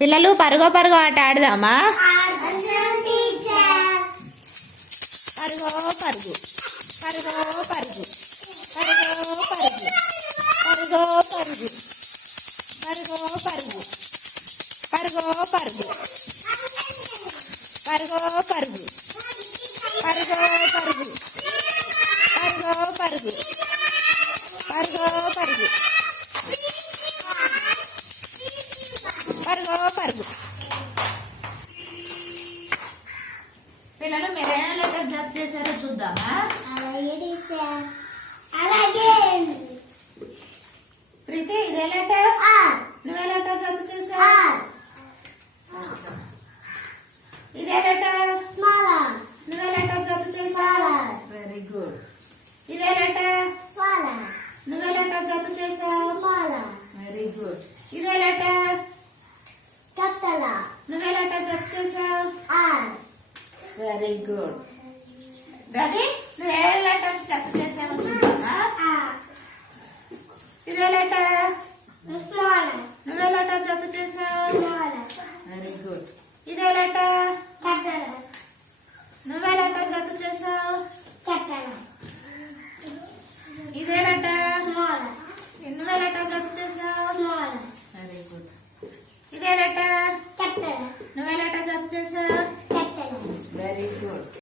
పిల్లలు పరుగో పరుగో ఆట ఆడదామా? పరుగో పరుగు. పరుగో పరుగు. పరుగో పరుగు. పరుగో పరుగు. పరుగో పరుగు. పరుగో పరుగు. పరుగో పరుగు పరుగో పరుగు. పిల్లలు మీరు ఏ లెటర్ జత చేశారో చూద్దామా? అలాగే ప్రీతి ఇదే లెటర్? నువ్వే లెటర్ జత చేసావు ఇదే లెటర్? స్మాలా. నువ్వే లెటర్ జత చేసావు వెరీ గుడ్. ఇదే లెటర్? స్మాలా. నువ్వే లెటర్ జత చేసావు స్మాలా వెరీ గుడ్ ఇదే లెటర్ కత్తల నువ్వే లెటర్ జత చేసావు ఆర్ వెరీ గుడ్ రవి నువ్వు ఏ లెటర్స్ చేసావో ఇదే లెటర్ నువ్వే లెటర్ జత చేసావు? స్మాలా వెరీ గుడ్ ఇదే లెటర్ కత్తల నువ్వే లెటర్ చేసావు? కత్తల ఇదే లెటర్ స్మాలా నువ్వే లెటర్ జత చేసావు? వెరీ గుడ్ ఇదే లెటర్